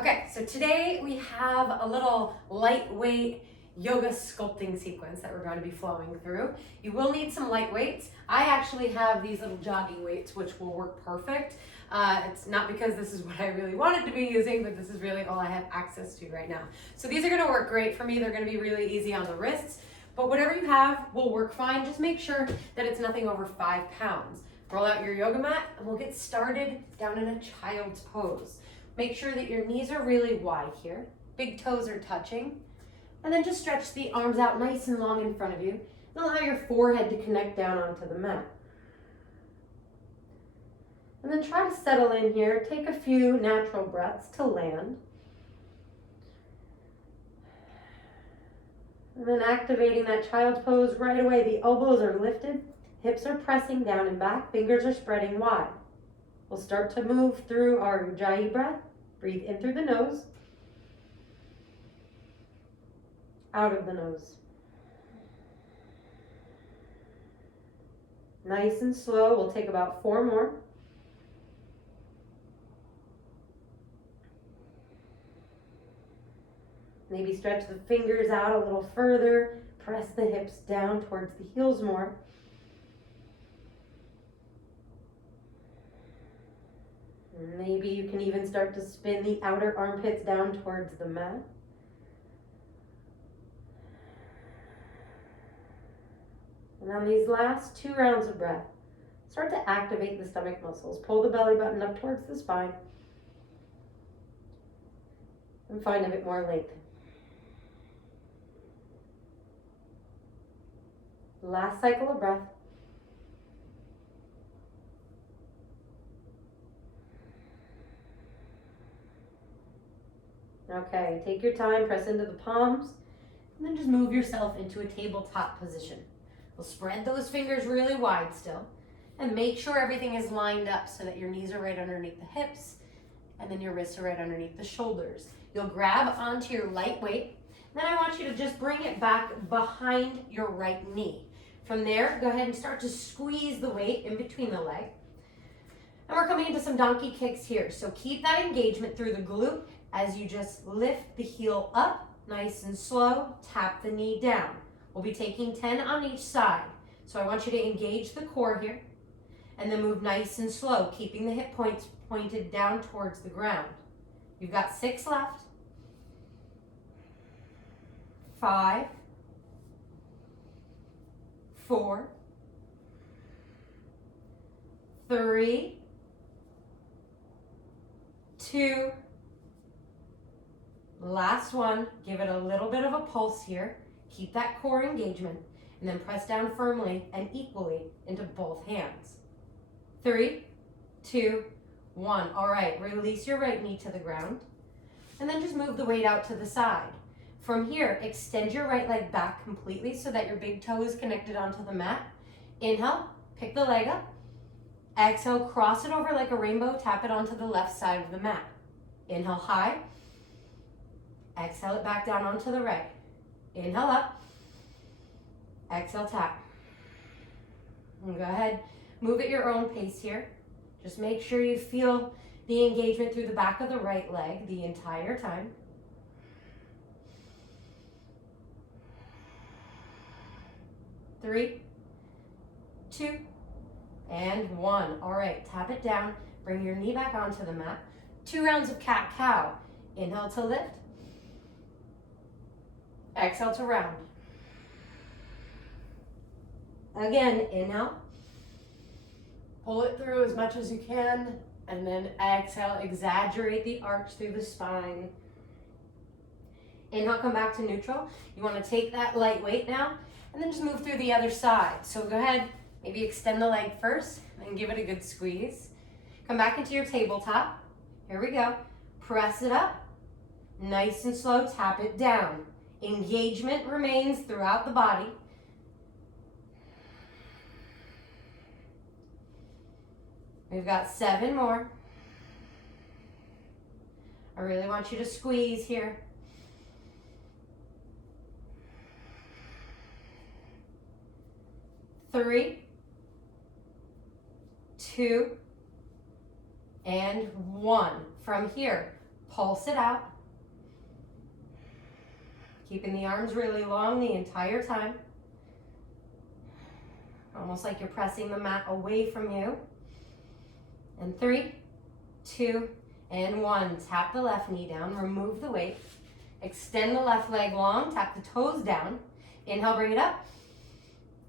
Okay, so today we have a little lightweight yoga sculpting sequence that we're going to be flowing through. You will need some light weights. I actually have these little jogging weights, which will work perfect. It's not because this is what I really wanted to be using, but this is really all I have access to right now. So these are going to work great for me. They're going to be really easy on the wrists, but whatever you have will work fine. Just make sure that it's nothing over 5 pounds. Roll out your yoga mat and we'll get started down in a child's pose. Make sure that your knees are really wide here. Big toes are touching. And then just stretch the arms out nice and long in front of you. And allow your forehead to connect down onto the mat. And then try to settle in here. Take a few natural breaths to land. And then activating that child's pose right away. The elbows are lifted. Hips are pressing down and back. Fingers are spreading wide. We'll start to move through our Ujjayi breath. Breathe in through the nose. Out of the nose. Nice and slow. We'll take about 4 more. Maybe stretch the fingers out a little further. Press the hips down towards the heels more. Maybe you can even start to spin the outer armpits down towards the mat. And on these last 2 rounds of breath, start to activate the stomach muscles. Pull the belly button up towards the spine. And find a bit more length. Last cycle of breath. Okay, take your time, press into the palms, and then just move yourself into a tabletop position. We'll spread those fingers really wide still, and make sure everything is lined up so that your knees are right underneath the hips, and then your wrists are right underneath the shoulders. You'll grab onto your light weight, then I want you to just bring it back behind your right knee. From there, go ahead and start to squeeze the weight in between the leg. And we're coming into some donkey kicks here, so keep that engagement through the glute as you just lift the heel up, nice and slow, tap the knee down. We'll be taking 10 on each side. So I want you to engage the core here, and then move nice and slow, keeping the hip points pointed down towards the ground. You've got 6 left. 5, 4, 3, 2, last one. Give it a little bit of a pulse here. Keep that core engagement, and then press down firmly and equally into both hands. 3, 2, 1. All right, release your right knee to the ground, and then just move the weight out to the side. From here, extend your right leg back completely so that your big toe is connected onto the mat. Inhale, pick the leg up. Exhale, cross it over like a rainbow, tap it onto the left side of the mat. Inhale high. Exhale it back down onto the right. Inhale up. Exhale, tap. And go ahead, move at your own pace here. Just make sure you feel the engagement through the back of the right leg the entire time. 3, 2, and 1. All right, tap it down. Bring your knee back onto the mat. 2 rounds of cat-cow. Inhale to lift. Exhale to round. Again, inhale. Pull it through as much as you can. And then exhale, exaggerate the arch through the spine. Inhale, come back to neutral. You want to take that light weight now, and then just move through the other side. So go ahead, maybe extend the leg first, and give it a good squeeze. Come back into your tabletop. Here we go. Press it up. Nice and slow, tap it down. Engagement remains throughout the body. We've got 7 more. I really want you to squeeze here. 3, 2, and 1. From here, Pulse it out. Keeping the arms really long the entire time. Almost like you're pressing the mat away from you. And 3, 2, and 1. Tap the left knee down, remove the weight. Extend the left leg long, tap the toes down. Inhale, bring it up.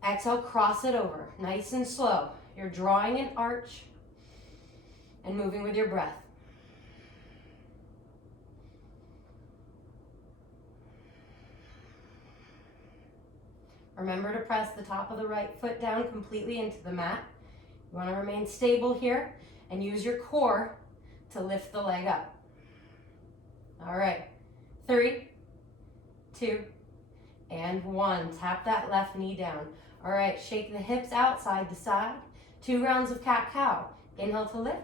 Exhale, cross it over, nice and slow. You're drawing an arch and moving with your breath. Remember to press the top of the right foot down completely into the mat. You want to remain stable here and use your core to lift the leg up. All right, 3, 2, and 1. Tap that left knee down. All right, shake the hips out side to side. 2 rounds of cat-cow. Inhale to lift.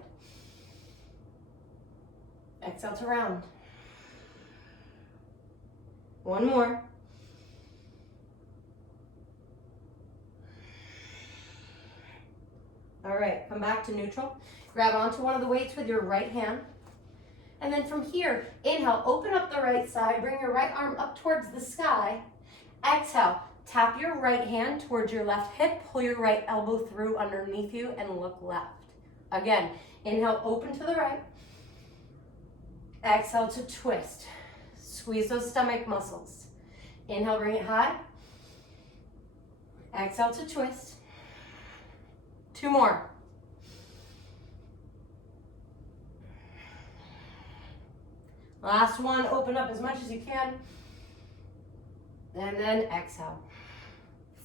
Exhale to round. 1 more. All right, come back to neutral. Grab onto one of the weights with your right hand. And then from here, inhale, open up the right side, bring your right arm up towards the sky. Exhale, tap your right hand towards your left hip, pull your right elbow through underneath you and look left. Again, inhale, open to the right. Exhale to twist. Squeeze those stomach muscles. Inhale, bring it high. Exhale to twist. 2 more. Last one, open up as much as you can. And then exhale.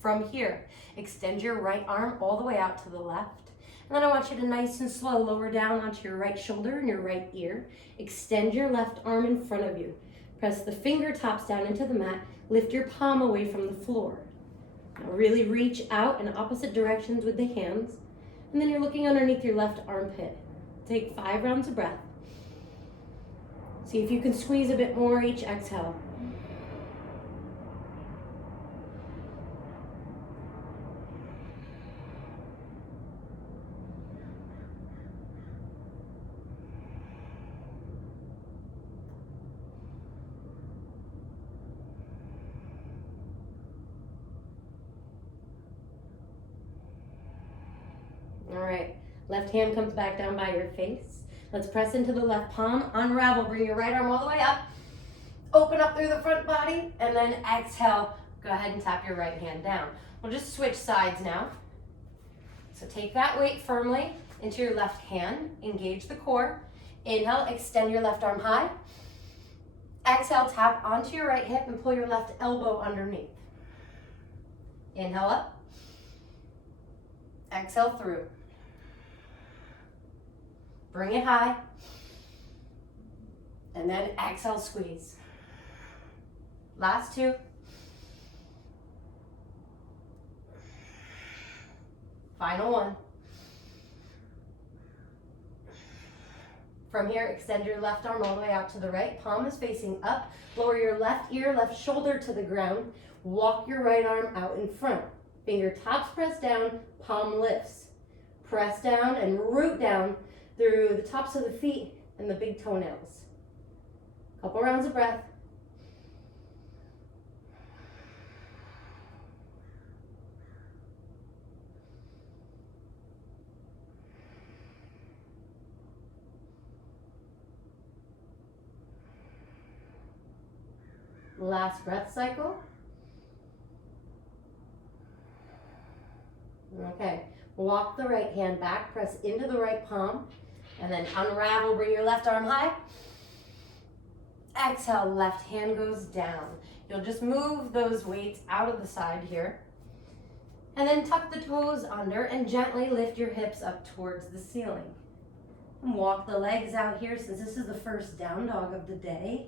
From here, extend your right arm all the way out to the left. And then I want you to nice and slow lower down onto your right shoulder and your right ear. Extend your left arm in front of you. Press the fingertips down into the mat. Lift your palm away from the floor. Now really reach out in opposite directions with the hands. And then you're looking underneath your left armpit. Take 5 rounds of breath. See if you can squeeze a bit more each exhale. All right, left hand comes back down by your face. Let's press into the left palm, unravel, bring your right arm all the way up. Open up through the front body, and then exhale. Go ahead and tap your right hand down. We'll just switch sides now. So take that weight firmly into your left hand, engage the core. Inhale, extend your left arm high. Exhale, tap onto your right hip and pull your left elbow underneath. Inhale up. Exhale through. Bring it high. And then exhale, squeeze. Last 2. Final 1. From here, extend your left arm all the way out to the right. Palm is facing up. Lower your left ear, left shoulder to the ground. Walk your right arm out in front. Fingertips press down, palm lifts. Press down and root down through the tops of the feet and the big toenails. Couple rounds of breath. Last breath cycle. Okay, walk the right hand back, press into the right palm, and then unravel, bring your left arm high. Exhale, left hand goes down. You'll just move those weights out of the side here. And then tuck the toes under and gently lift your hips up towards the ceiling. And walk the legs out here since this is the first down dog of the day.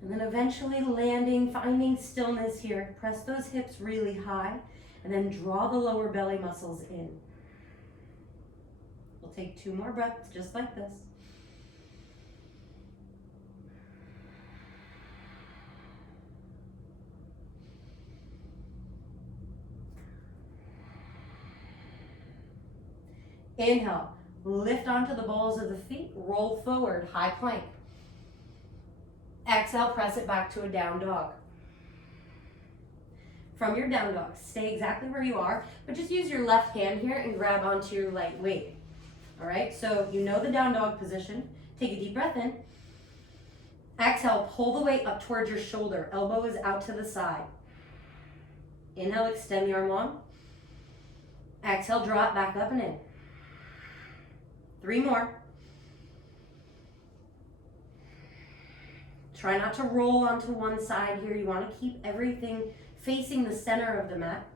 And then eventually landing, finding stillness here. Press those hips really high and then draw the lower belly muscles in. We'll take 2 more breaths just like this. Inhale, lift onto the balls of the feet, roll forward, high plank. Exhale, press it back to a down dog. From your down dog, stay exactly where you are, but just use your left hand here and grab onto your light weight. All right, so you know the down dog position. Take a deep breath in. Exhale, pull the weight up towards your shoulder. Elbow is out to the side. Inhale, extend the arm long. Exhale, draw it back up and in. 3 more. Try not to roll onto one side here. You want to keep everything facing the center of the mat.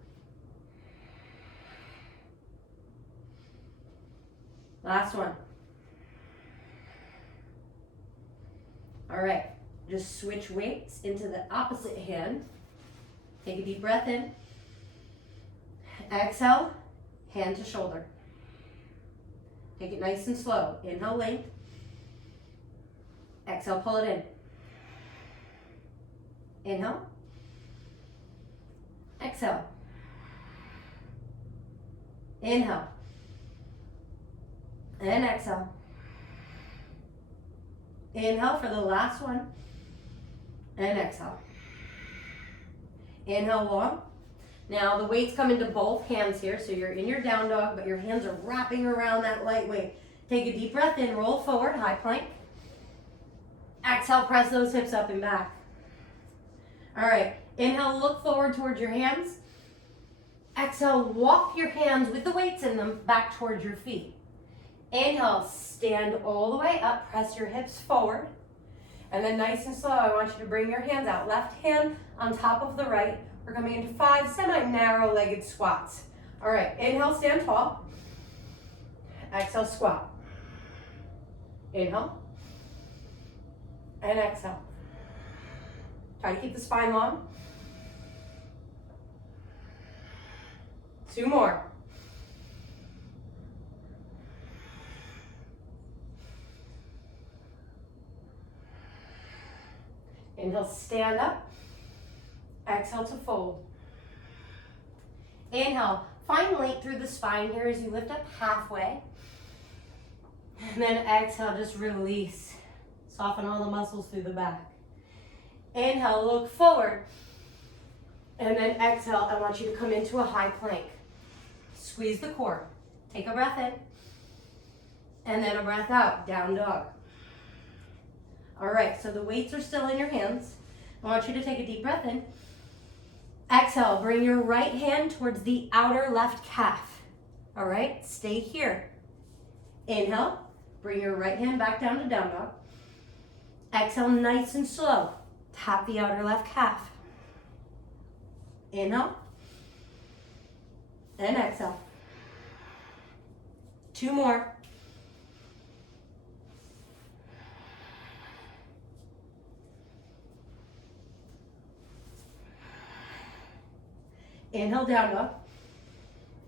Last one. All right, just switch weights into the opposite hand. Take a deep breath in. Exhale, hand to shoulder. Take it nice and slow. Inhale, length. Exhale, pull it in. Inhale. Exhale. Inhale. And exhale. Inhale for the last one. And exhale. Inhale long. Now the weights come into both hands here, so you're in your down dog, but your hands are wrapping around that light weight. Take a deep breath in, roll forward, high plank. Exhale, press those hips up and back. All right, inhale, look forward towards your hands. Exhale, walk your hands with the weights in them back towards your feet. Inhale, stand all the way up, press your hips forward. And then nice and slow, I want you to bring your hands out. Left hand on top of the right. We're coming into 5 semi-narrow legged squats. All right, inhale, stand tall. Exhale, squat. Inhale. And exhale. Try to keep the spine long. 2 more. Inhale, stand up. Exhale to fold. Inhale, find length through the spine here as you lift up halfway. And then exhale, just release. Soften all the muscles through the back. Inhale, look forward. And then exhale, I want you to come into a high plank. Squeeze the core. Take a breath in. And then a breath out, down dog. All right, so the weights are still in your hands. I want you to take a deep breath in. Exhale, bring your right hand towards the outer left calf. All right, stay here. Inhale, bring your right hand back down to down dog. Exhale, nice and slow. Tap the outer left calf. Inhale. And exhale. 2 more. Inhale, down dog.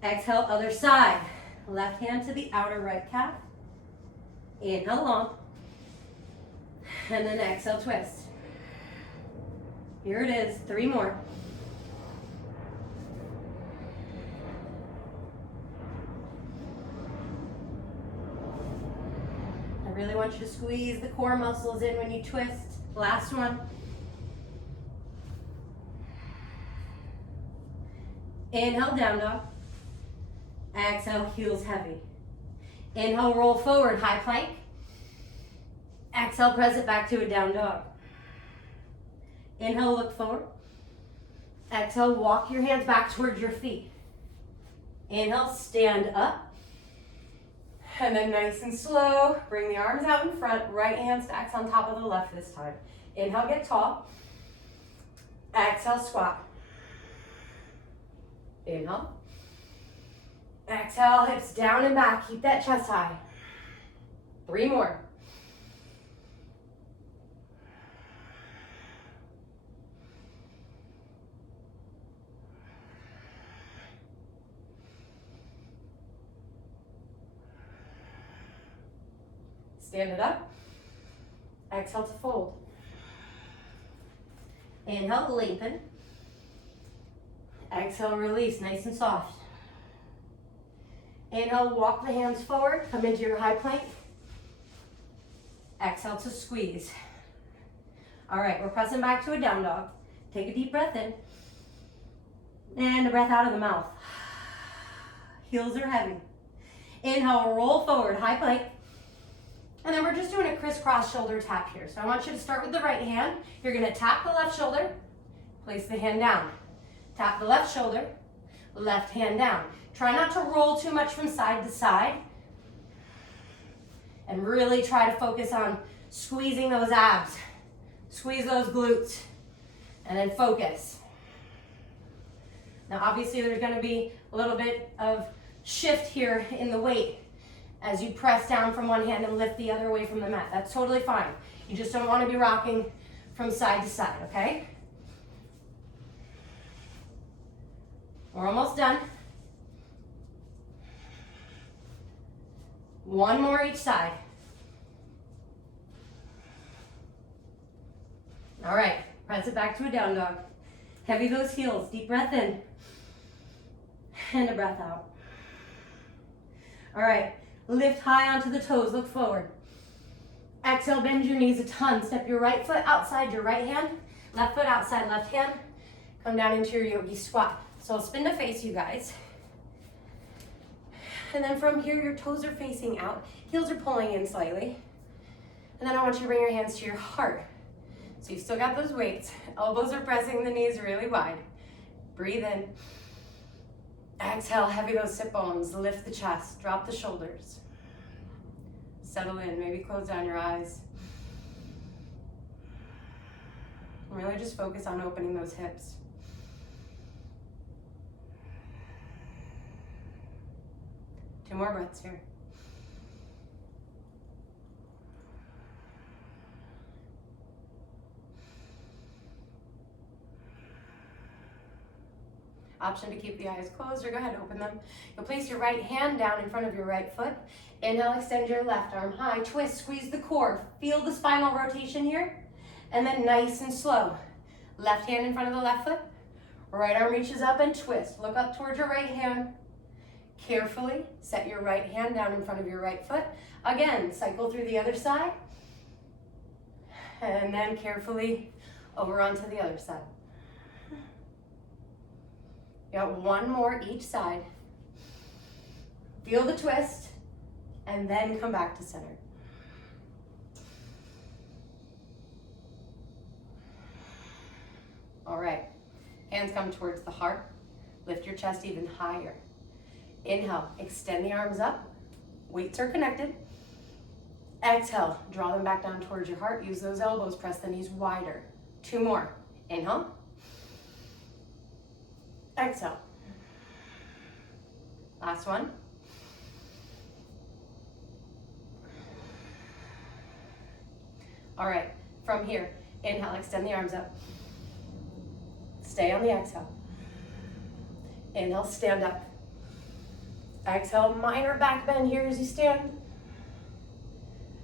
Exhale, other side. Left hand to the outer right calf. Inhale, long. And then exhale, twist. Here it is, 3 more. I really want you to squeeze the core muscles in when you twist. Last one. Inhale, down dog. Exhale, heels heavy. Inhale, roll forward, high plank. Exhale, press it back to a down dog. Inhale, look forward. Exhale, walk your hands back towards your feet. Inhale, stand up. And then nice and slow, bring the arms out in front. Right hand stacks on top of the left this time. Inhale, get tall. Exhale, squat. Inhale. Exhale, hips down and back. Keep that chest high. 3 more. Stand it up. Exhale to fold. Inhale, lengthen. Exhale, release, nice and soft. Inhale, walk the hands forward, come into your high plank. Exhale to squeeze. All right, we're pressing back to a down dog. Take a deep breath in. And a breath out of the mouth. Heels are heavy. Inhale, roll forward, high plank. And then we're just doing a crisscross shoulder tap here. So I want you to start with the right hand. You're gonna tap the left shoulder, place the hand down. Tap the left shoulder, left hand down. Try not to roll too much from side to side. And really try to focus on squeezing those abs. Squeeze those glutes. And then focus. Now obviously there's gonna be a little bit of shift here in the weight as you press down from one hand and lift the other away from the mat. That's totally fine. You just don't want to be rocking from side to side, okay? We're almost done. One more each side. All right, press it back to a down dog. Heavy those heels, deep breath in. And a breath out. All right, lift high onto the toes, look forward. Exhale, bend your knees a ton. Step your right foot outside your right hand, left foot outside left hand. Come down into your yogi squat. So I'll spin to face you guys. And then from here, your toes are facing out. Heels are pulling in slightly. And then I want you to bring your hands to your heart. So you've still got those weights. Elbows are pressing the knees really wide. Breathe in. Exhale, heavy those sit bones. Lift the chest, drop the shoulders. Settle in, maybe close down your eyes. Really just focus on opening those hips. Two more breaths here. Option to keep the eyes closed or go ahead and open them. You'll place your right hand down in front of your right foot. Inhale, extend your left arm high, twist, squeeze the core. Feel the spinal rotation here. And then nice and slow. Left hand in front of the left foot. Right arm reaches up and twist. Look up towards your right hand. Carefully set your right hand down in front of your right foot. Again, cycle through the other side. And then carefully over onto the other side. You got one more each side. Feel the twist, and then come back to center. All right, hands come towards the heart. Lift your chest even higher. Inhale, extend the arms up. Weights are connected. Exhale, draw them back down towards your heart. Use those elbows, press the knees wider. Two more. Inhale. Exhale. Last one. All right, from here, inhale, extend the arms up. Stay on the exhale. Inhale, stand up. Exhale, minor back bend here as you stand.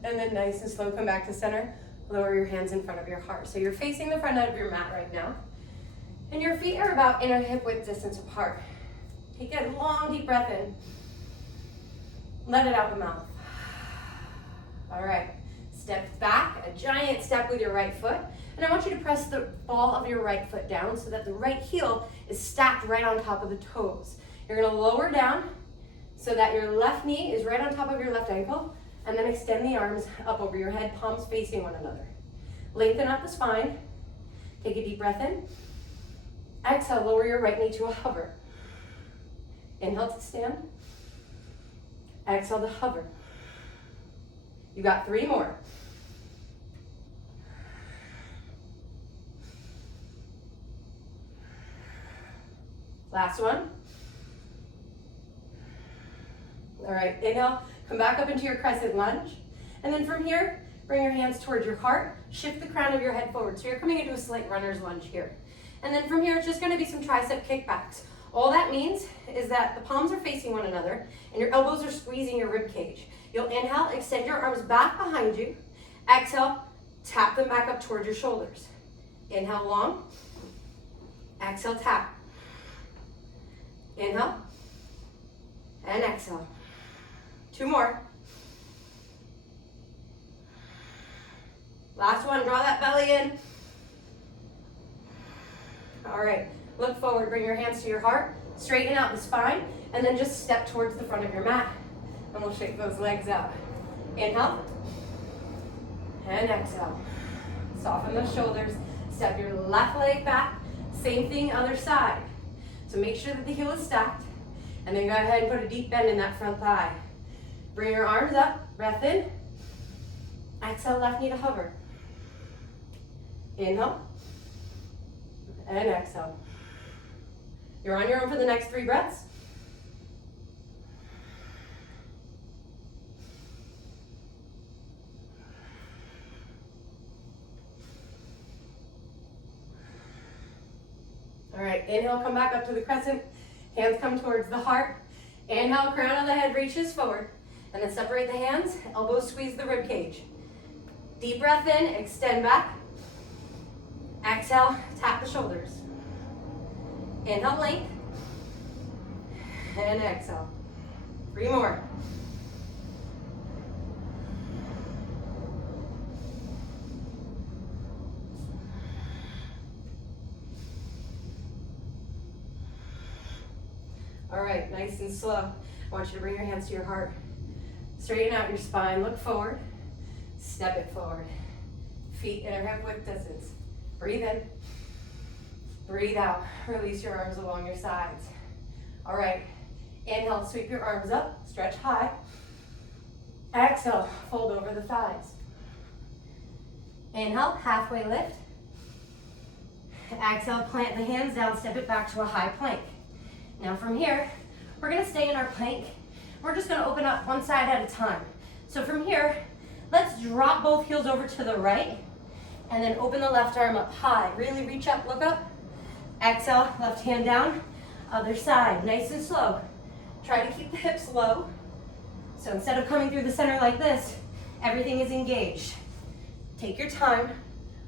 And then nice and slow, come back to center. Lower your hands in front of your heart. So you're facing the front end of your mat right now. And your feet are about inner hip width distance apart. Take a long, deep breath in. Let it out the mouth. All right, step back, a giant step with your right foot. And I want you to press the ball of your right foot down so that the right heel is stacked right on top of the toes. You're gonna lower down so that your left knee is right on top of your left ankle, and then extend the arms up over your head, palms facing one another. Lengthen out the spine. Take a deep breath in. Exhale, lower your right knee to a hover. Inhale to stand. Exhale to hover. You got three more. Last one. All right, inhale, come back up into your crescent lunge. And then from here, bring your hands towards your heart. Shift the crown of your head forward. So you're coming into a slight runner's lunge here. And then from here, it's just gonna be some tricep kickbacks. All that means is that the palms are facing one another and your elbows are squeezing your rib cage. You'll inhale, extend your arms back behind you. Exhale, tap them back up towards your shoulders. Inhale long. Exhale, tap. Inhale. And exhale. 2 more. Last one, draw that belly in. All right, look forward, bring your hands to your heart, straighten out the spine, and then just step towards the front of your mat. And we'll shake those legs out. Inhale, and exhale. Soften those shoulders, step your left leg back, same thing other side. So make sure that the heel is stacked, and then go ahead and put a deep bend in that front thigh. Bring your arms up, breath in, exhale, left knee to hover. Inhale, and exhale. You're on your own for the next 3 breaths. All right, inhale, come back up to the crescent. Hands come towards the heart. Inhale, crown of the head reaches forward. And then separate the hands, elbows squeeze the rib cage. Deep breath in, extend back. Exhale, tap the shoulders. Inhale, length. And exhale. 3 more. All right, nice and slow. I want you to bring your hands to your heart. Straighten out your spine, look forward. Step it forward. Feet in a hip width distance. Breathe in. Breathe out. Release your arms along your sides. All right, inhale, sweep your arms up, stretch high. Exhale, fold over the thighs. Inhale, halfway lift. Exhale, plant the hands down, step it back to a high plank. Now from here, we're gonna stay in our plank. We're just gonna open up one side at a time. So from here, let's drop both heels over to the right and then open the left arm up high. Really reach up, look up. Exhale, left hand down, other side, nice and slow. Try to keep the hips low. So instead of coming through the center like this, everything is engaged. Take your time,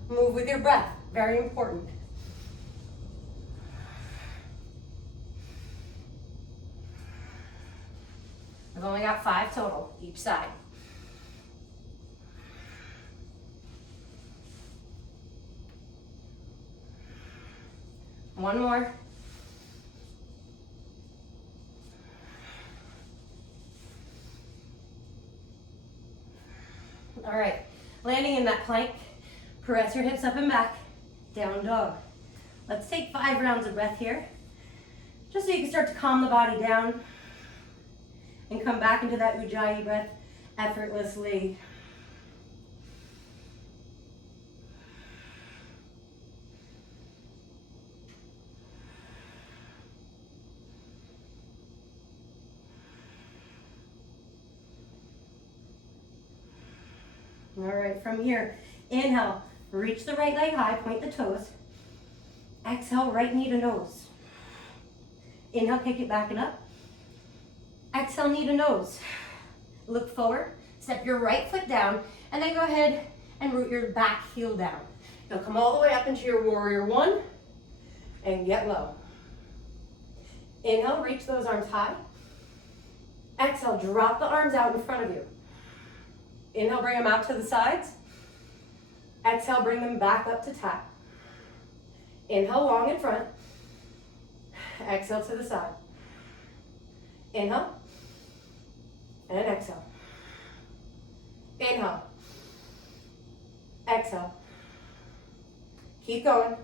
move with your breath, very important. We've only got 5 total, each side. One more. All right, landing in that plank, press your hips up and back, down dog. Let's take 5 rounds of breath here, just so you can start to calm the body down and come back into that Ujjayi breath effortlessly. All right, from here, inhale, reach the right leg high, point the toes. Exhale, right knee to nose. Inhale, kick it back and up. Exhale, knee to nose. Look forward, step your right foot down, and then go ahead and root your back heel down. You'll come all the way up into your warrior 1 and get low. Inhale, reach those arms high. Exhale, drop the arms out in front of you. Inhale, bring them out to the sides. Exhale, bring them back up to tap. Inhale, long in front. Exhale to the side. Inhale. And exhale. Inhale. Exhale. Keep going.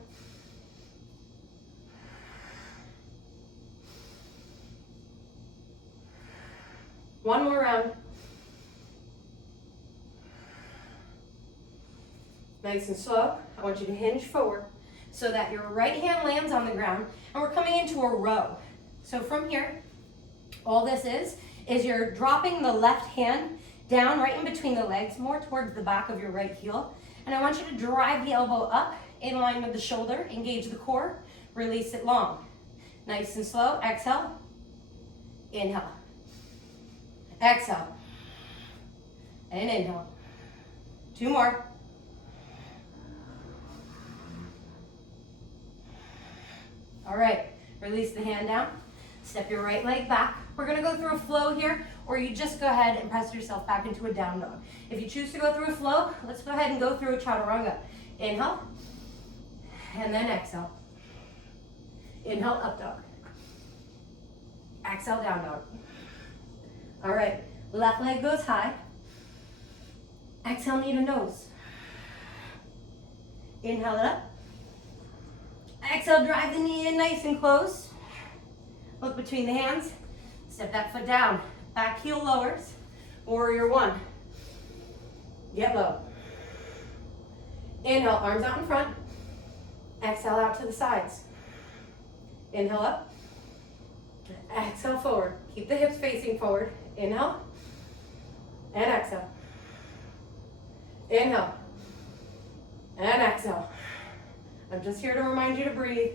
One more round. Nice and slow. I want you to hinge forward so that your right hand lands on the ground, and we're coming into a row. So from here, all this is you're dropping the left hand down right in between the legs, more towards the back of your right heel. And I want you to drive the elbow up in line with the shoulder, engage the core, release it long. Nice and slow. Exhale. Inhale. Exhale. And inhale. 2 more. All right, release the hand down. Step your right leg back, We're gonna go through a flow here, or you just go ahead and press yourself back into a down dog. If you choose to go through a flow, let's go ahead and go through a chaturanga. Inhale, and then exhale. Inhale, up dog. Exhale, down dog. All right, left leg goes high. Exhale, knee to nose. Inhale it up. Exhale, drive the knee in nice and close. Look between the hands. Step that foot down. Back heel lowers. Warrior one. Get low. Inhale, arms out in front. Exhale out to the sides. Inhale up. Exhale forward. Keep the hips facing forward. Inhale. And exhale. Inhale. And exhale. I'm just here to remind you to breathe.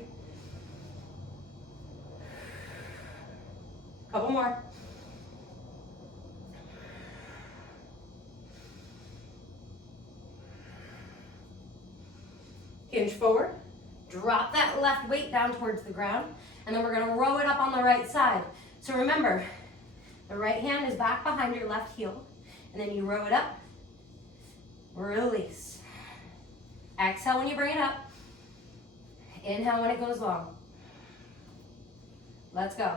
Couple more. Hinge forward. Drop that left weight down towards the ground. And then we're going to row it up on the right side. So remember, the right hand is back behind your left heel. And then you row it up. Release. Exhale when you bring it up. Inhale when it goes long. Let's go.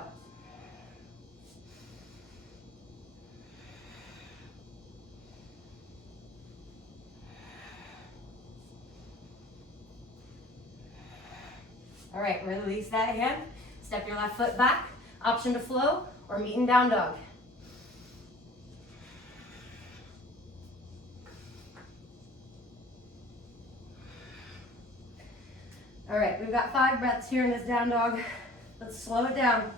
All right, release that hand. Step your left foot back. Option to flow or meet in down dog. All right, we've got 5 breaths here in this down dog. Let's slow it down.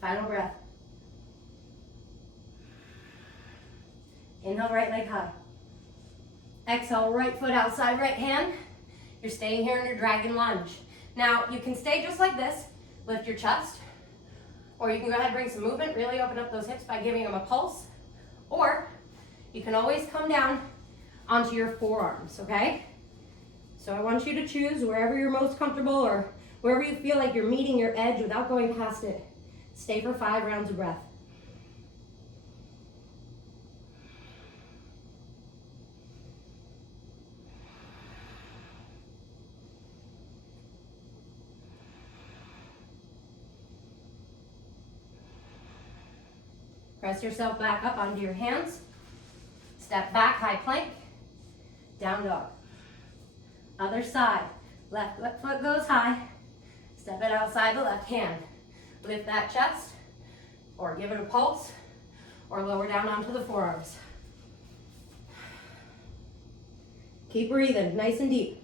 Final breath. Inhale, right leg high. Exhale, right foot outside right hand. You're staying here in your dragon lunge. Now, you can stay just like this, lift your chest, or you can go ahead and bring some movement, really open up those hips by giving them a pulse, or you can always come down onto your forearms, okay? So I want you to choose wherever you're most comfortable or wherever you feel like you're meeting your edge without going past it. Stay for 5 rounds of breath. Press yourself back up onto your hands. Step back, high plank, down dog. Other side, left foot goes high. Step it outside the left hand. Lift that chest, or give it a pulse, or lower down onto the forearms. Keep breathing, nice and deep.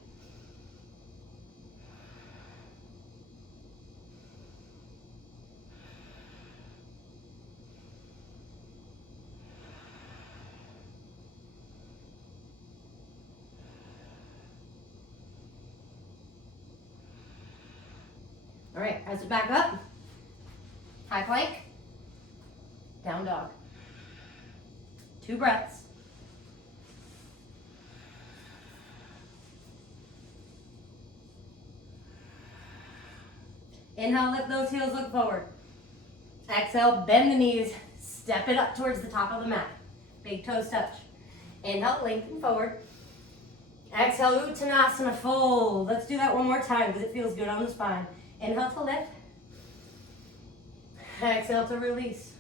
All right, press it back up. High plank, down dog. 2 breaths. Inhale, lift those heels, look forward. Exhale, bend the knees, step it up towards the top of the mat. Big toes touch. Inhale, lengthen forward. Exhale, Uttanasana, fold. Let's do that one more time because it feels good on the spine. Inhale to lift. Exhale to release.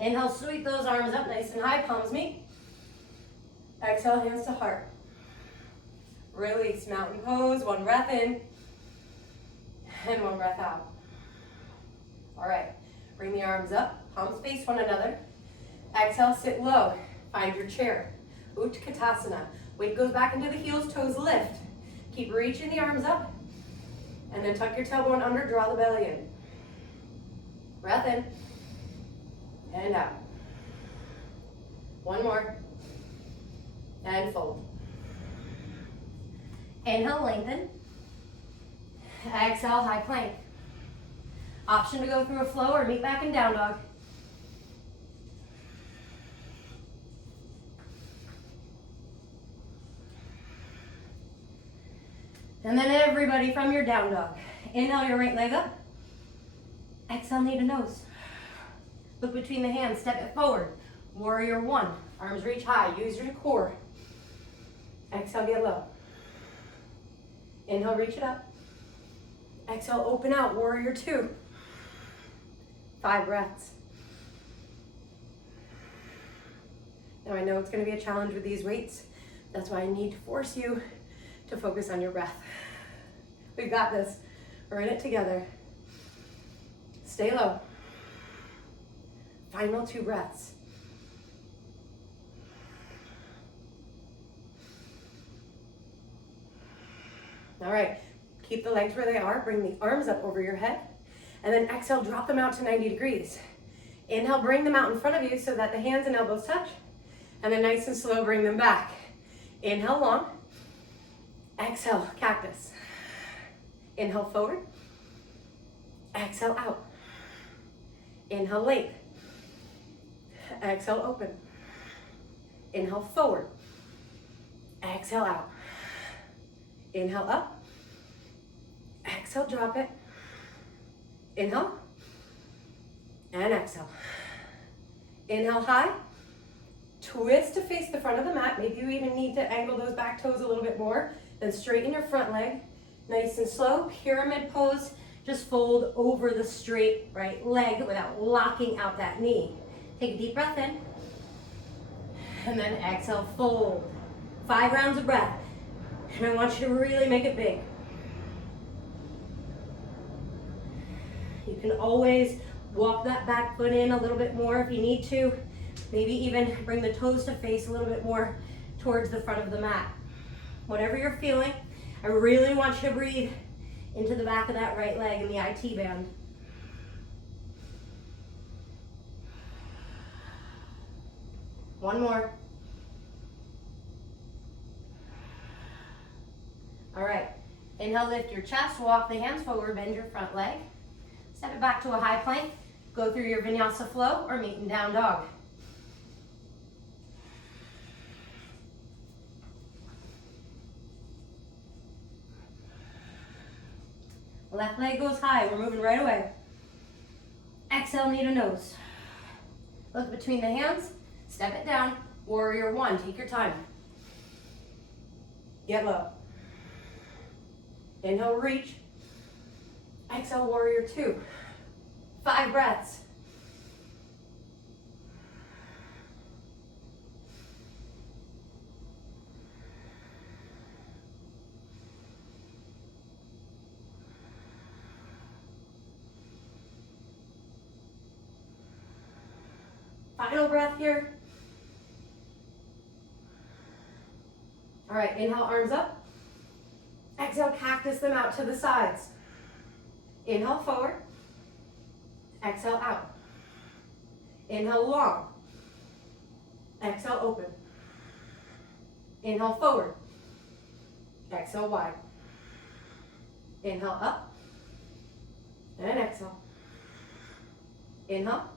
Inhale, sweep those arms up nice and high, palms meet. Exhale, hands to heart. Release, mountain pose, 1 breath in, and 1 breath out. All right, bring the arms up, palms face one another. Exhale, sit low, find your chair. Utkatasana, weight goes back into the heels, toes lift. Keep reaching the arms up, and then tuck your tailbone under, draw the belly in. Breath in, and out. 1 more, and fold. Inhale, lengthen. Exhale, high plank. Option to go through a flow or meet back in down dog. And then everybody from your down dog. Inhale your right leg up. Exhale, knee to nose. Look between the hands, step it forward. Warrior one, arms reach high, use your core. Exhale, get low. Inhale, reach it up. Exhale, open out, warrior two. 5 breaths. Now I know it's gonna be a challenge with these weights. That's why I need to force you to focus on your breath. We've got this. We're in it together. Stay low. Final 2 breaths. All right, keep the legs where they are. Bring the arms up over your head. And then exhale, drop them out to 90 degrees. Inhale, bring them out in front of you so that the hands and elbows touch. And then nice and slow, bring them back. Inhale, long. Exhale, cactus. Inhale, forward. Exhale, out. Inhale, length. Exhale, open. Inhale, forward. Exhale, out. Inhale, up. Exhale, drop it. Inhale. And exhale. Inhale, high. Twist to face the front of the mat. Maybe you even need to angle those back toes a little bit more. Then straighten your front leg. Nice and slow. Pyramid pose. Just fold over the straight right leg without locking out that knee. Take a deep breath in. And then exhale, fold. 5 rounds of breath. And I want you to really make it big. You can always walk that back foot in a little bit more if you need to. Maybe even bring the toes to face a little bit more towards the front of the mat. Whatever you're feeling, I really want you to breathe into the back of that right leg in the IT band. One more. All right, inhale, lift your chest, walk the hands forward, bend your front leg. Step it back to a high plank. Go through your vinyasa flow or meet in down dog. Left leg goes high, we're moving right away. Exhale, knee to nose. Look between the hands, step it down, warrior one, take your time. Get low. Inhale, reach. Exhale, warrior two. 5 breaths. Final breath here. All right, inhale, arms up. Exhale, cactus them out to the sides. Inhale, forward. Exhale, out. Inhale, long. Exhale, open. Inhale, forward. Exhale, wide. Inhale, up. And exhale. Inhale.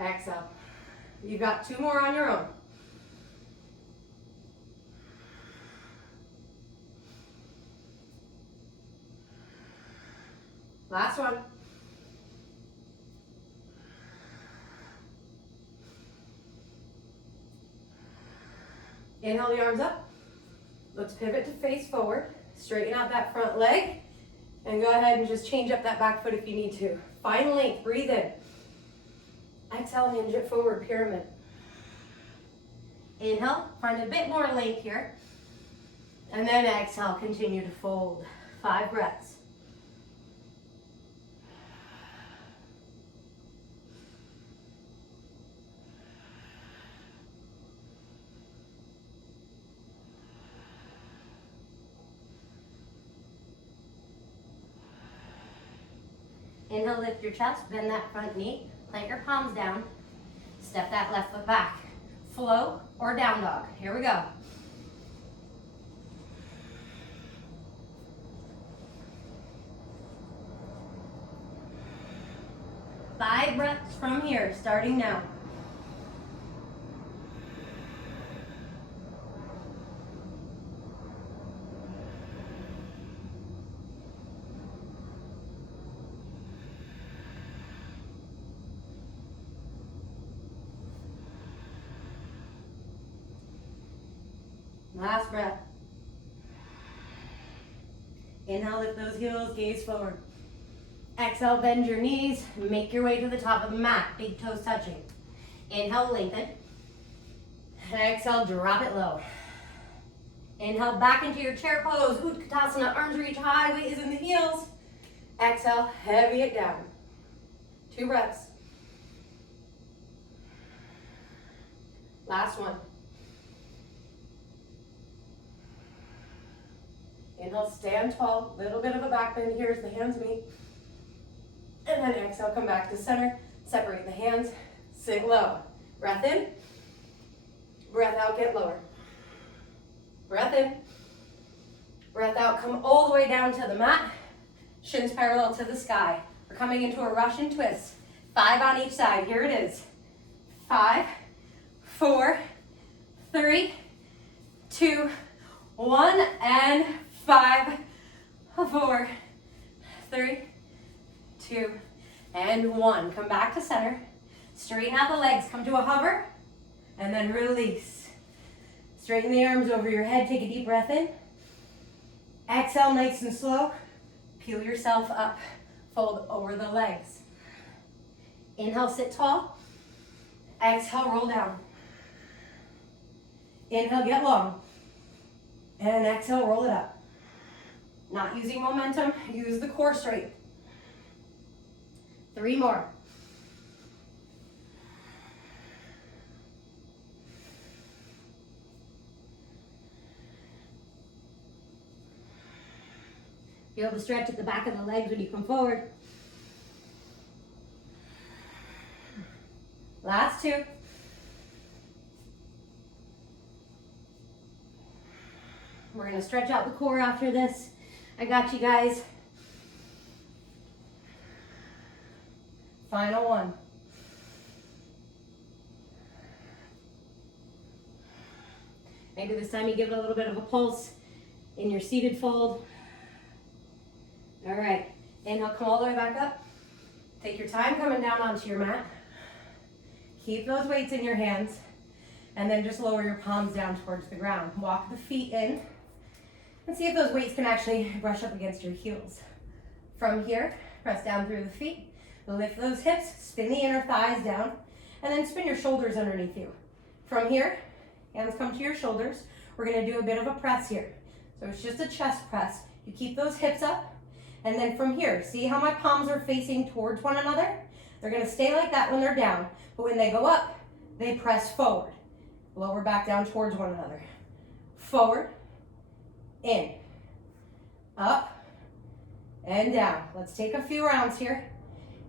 Exhale. You've got 2 more on your own. Last one. Inhale the arms up. Let's pivot to face forward. Straighten out that front leg. And go ahead and just change up that back foot if you need to. Find length, breathe in. Exhale, hinge it forward, pyramid. Inhale, find a bit more length here. And then exhale, continue to fold. 5 breaths. Inhale, lift your chest, bend that front knee, plant your palms down, step that left foot back. Flow or down dog. Here we go. 5 breaths from here, starting now. Last breath. Inhale, lift those heels, gaze forward. Exhale, bend your knees, make your way to the top of the mat, big toes touching. Inhale, lengthen. Exhale, drop it low. Inhale, back into your chair pose, Utkatasana, arms reach high, weight is in the heels. Exhale, heavy it down. 2 breaths. Last one. Inhale, stand tall, little bit of a back bend here as the hands meet. And then exhale, come back to center, separate the hands, sink low. Breath in, breath out, get lower. Breath in, breath out, come all the way down to the mat, shins parallel to the sky. We're coming into a Russian twist. 5 on each side, here it is. 5, 4, 3, 2, 1, and 5, 4, 3, 2, and 1. Come back to center. Straighten out the legs. Come to a hover. And then release. Straighten the arms over your head. Take a deep breath in. Exhale nice and slow. Peel yourself up. Fold over the legs. Inhale, sit tall. Exhale, roll down. Inhale, get long. And exhale, roll it up. Not using momentum, use the core straight. 3 more. Be able to stretch at the back of the legs when you come forward. Last 2. We're going to stretch out the core after this. I got you guys. Final one. Maybe this time you give it a little bit of a pulse in your seated fold. All right, inhale, come all the way back up. Take your time coming down onto your mat. Keep those weights in your hands, and then just lower your palms down towards the ground. Walk the feet in, and see if those weights can actually brush up against your heels. From here, press down through the feet, lift those hips, spin the inner thighs down, and then spin your shoulders underneath you. From here, hands come to your shoulders. We're gonna do a bit of a press here. So it's just a chest press. You keep those hips up, and then from here, see how my palms are facing towards one another? They're gonna stay like that when they're down, but when they go up, they press forward. Lower back down towards one another. Forward, in, up, and down. Let's take a few rounds here.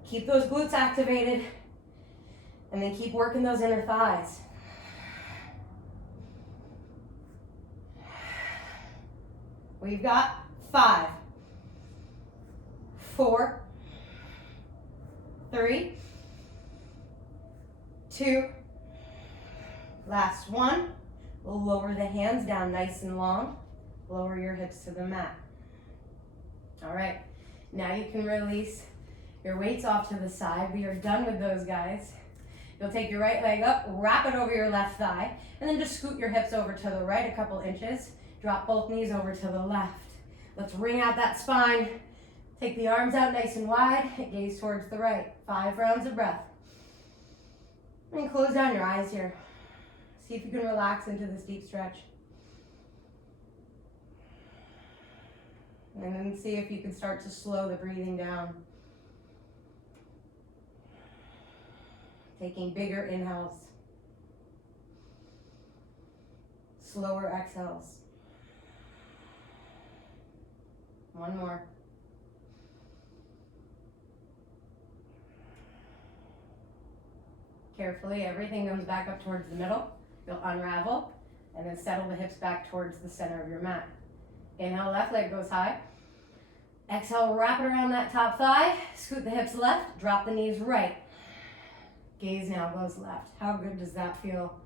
Keep those glutes activated, and then keep working those inner thighs. We've got 5, 4, 3, 2, last one. We'll lower the hands down nice and long. Lower your hips to the mat. All right, now you can release your weights off to the side. We are done with those, guys. You'll take your right leg up, wrap it over your left thigh, and then just scoot your hips over to the right a couple inches. Drop both knees over to the left. Let's wring out that spine. Take the arms out nice and wide, gaze towards the right. 5 rounds of breath. And close down your eyes here. See if you can relax into this deep stretch. And then see if you can start to slow the breathing down. Taking bigger inhales. Slower exhales. One more. Carefully, everything comes back up towards the middle. You'll unravel and then settle the hips back towards the center of your mat. Inhale, left leg goes high. Exhale, wrap it around that top thigh. Scoot the hips left, drop the knees right. Gaze now goes left. How good does that feel?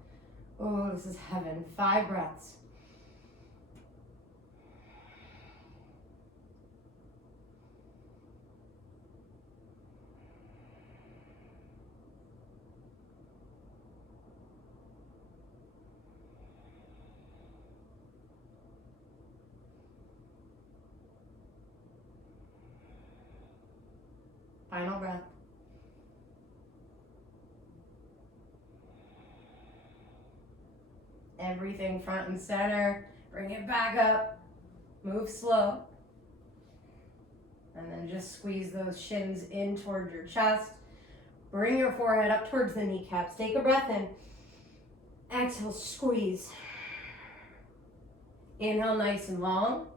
Oh, this is heaven. 5 breaths. Final breath. Everything front and center. Bring it back up. Move slow. And then just squeeze those shins in towards your chest. Bring your forehead up towards the kneecaps. Take a breath in. Exhale, squeeze. Inhale nice and long.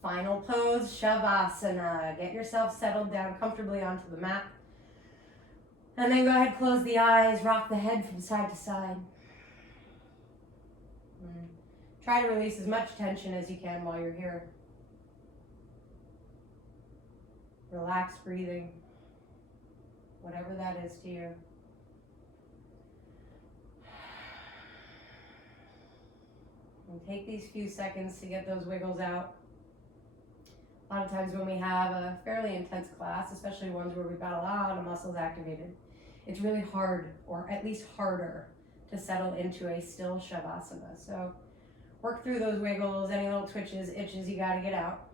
Final pose, Shavasana. Get yourself settled down comfortably onto the mat. And then go ahead, close the eyes, rock the head from side to side. And try to release as much tension as you can while you're here. Relax breathing, whatever that is to you. And take these few seconds to get those wiggles out. A lot of times when we have a fairly intense class, especially ones where we've got a lot of muscles activated, it's really hard, or at least harder, to settle into a still Shavasana. So work through those wiggles, any little twitches, itches you gotta get out.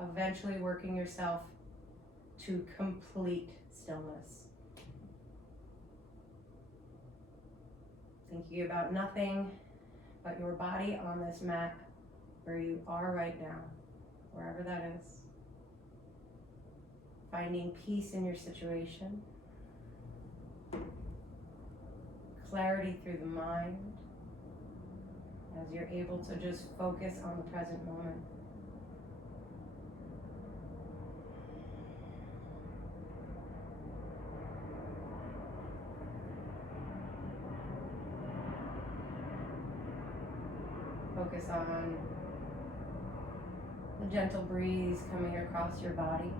Eventually working yourself to complete stillness. Thinking about nothing but your body on this mat where you are right now, wherever that is. Finding peace in your situation. Clarity through the mind as you're able to just focus on the present moment. Focus on the gentle breeze coming across your body.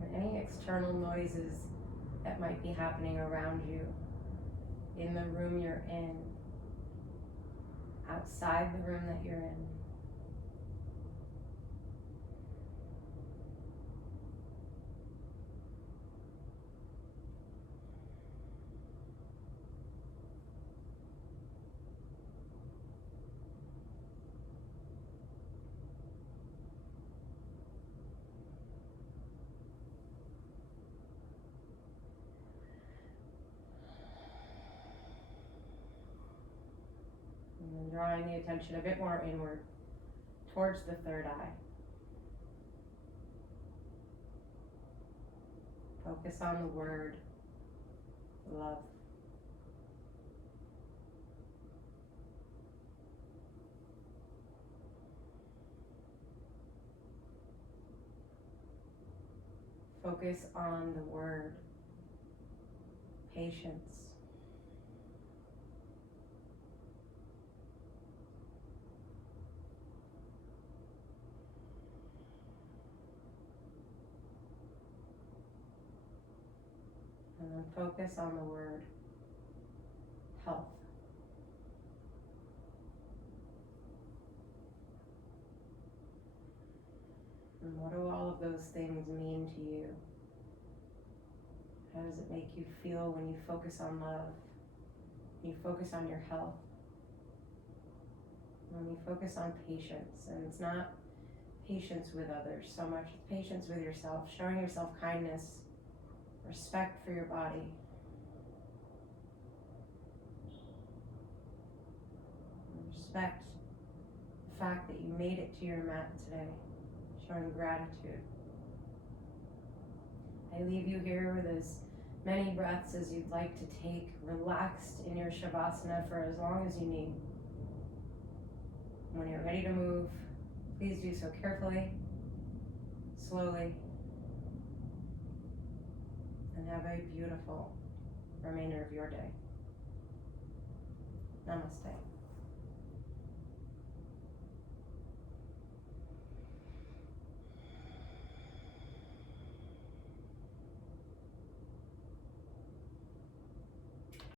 And any external noises that might be happening around you, in the room you're in, outside the room that you're in. And then drawing the attention a bit more inward towards the third eye. Focus on the word love. Focus on the word patience. And then focus on the word health. And what do all of those things mean to you? How does it make you feel when you focus on love? When you focus on your health? When you focus on patience, and it's not patience with others so much, it's patience with yourself, showing yourself kindness, respect for your body. And respect the fact that you made it to your mat today, showing gratitude. I leave you here with as many breaths as you'd like to take, relaxed in your Shavasana for as long as you need. When you're ready to move, please do so carefully, slowly, and have a beautiful remainder of your day. Namaste.